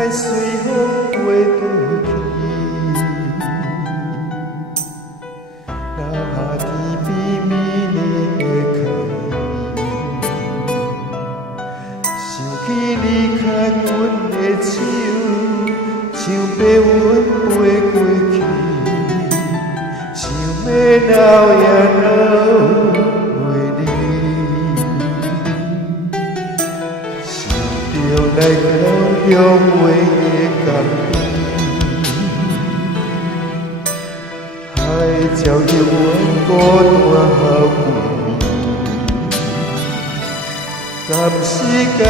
在随风飞倒去，哪怕天边美丽的空，想起你牵阮的手，像白云飞过去，想要老也老袂离。想着来到永远的港边，海照着阮孤单好几暝，敢是同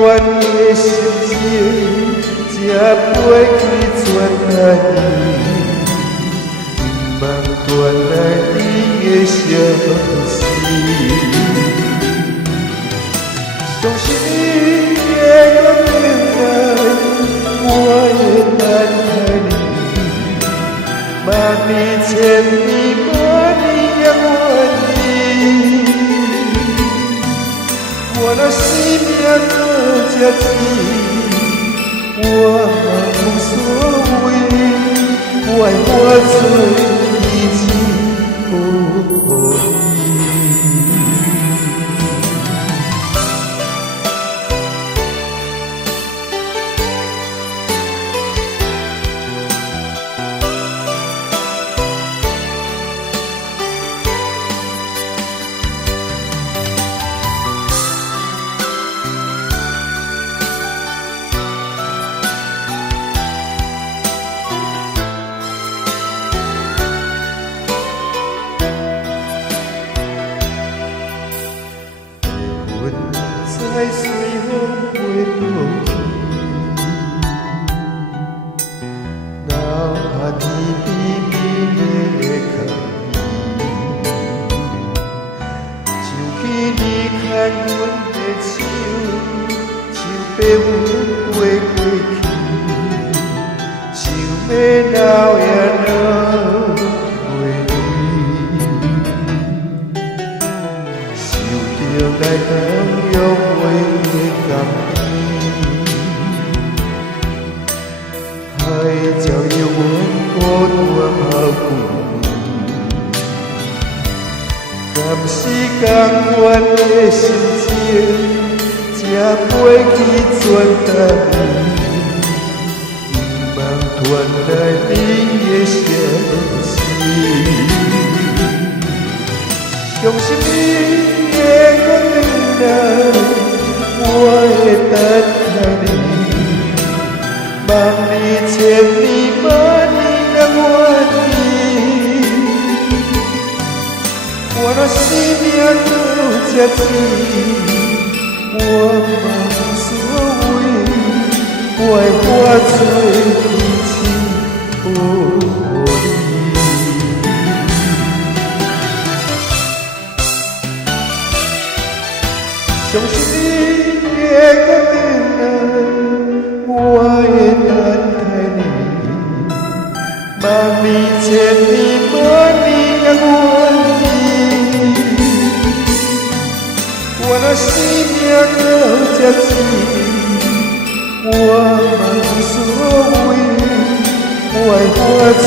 款的心情，才飞去全台语，不望传来你的消息。相信你会搁回来，我会等待你，万年千年万年也愿意。我若生命搁这甜，我嘛无所谓，我会活出一切予你。在随风飞倒去，哪怕天边美丽的空，想起你牵阮的手，像白云飞过去，想要老也老袂离，想着来到永远的港边，海照着阮孤单好几暝，敢是同款的心情，才飞去全台语，不望传来你的消息。相信你会搁回来，我会等待你，万年千年万年也愿意。我若生命搁这甜，我嘛无所谓，我会活出一切予你。相信你会搁回来，我会等待你，万年千年万年也愿意。我若生命搁这甜，我嘛无所谓，我会活出